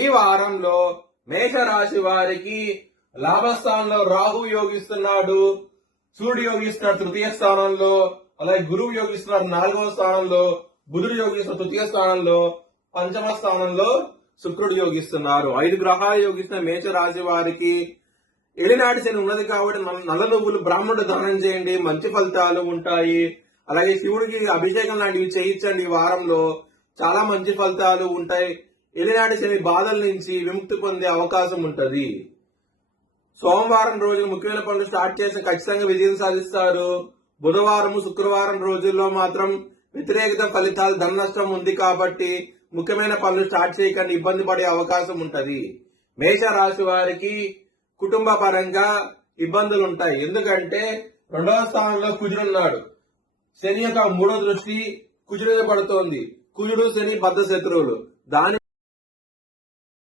ఈ వారంలో మేషరాశి వారికి లాభస్థానంలో రాహు యోగిస్తున్నాడు, సూర్యుడు యోగిస్తున్నాడు తృతీయ స్థానంలో, అలాగే గురువు యోగిస్తున్నాడు 4వ స్థానంలో, బుధుడు యోగిస్తున్న తృతీయ స్థానంలో, పంచమ స్థానంలో శుక్రుడు యోగిస్తున్నారు. 5 గ్రహాలు యోగిస్తున్న మేషరాశి వారికి ఏలినాటి శని ఉన్నది కాబట్టి నల్ల నువ్వులు బ్రాహ్మణుడు దానం చేయండి, మంచి ఫలితాలు ఉంటాయి. అలాగే శివుడికి అభిషేకం లాంటివి చేయించండి. ఈ వారంలో చాలా మంచి ఫలితాలు ఉంటాయి. ఏలినాటి శని బాధల నుంచి విముక్తి పొందే అవకాశం ఉంటది. సోమవారం రోజు ముఖ్యమైన పనులు స్టార్ట్ చేసి ఖచ్చితంగా విజయం సాధిస్తారు. బుధవారం శుక్రవారం రోజుల్లో మాత్రం వ్యతిరేకత ఫలితాలు, ధన నష్టం ఉంది కాబట్టి ముఖ్యమైన పనులు స్టార్ట్ చేయకుండా ఇబ్బంది పడే అవకాశం ఉంటది. మేషరాశి వారికి కుటుంబ పరంగా ఇబ్బందులు ఉంటాయి. ఎందుకంటే 2వ స్థానంలో కుజుడున్నాడు. శని యొక్క 3వ దృష్టి కుజుడు మీద పడుతోంది. కుజుడు శని బద్ధ శత్రువులు. దాని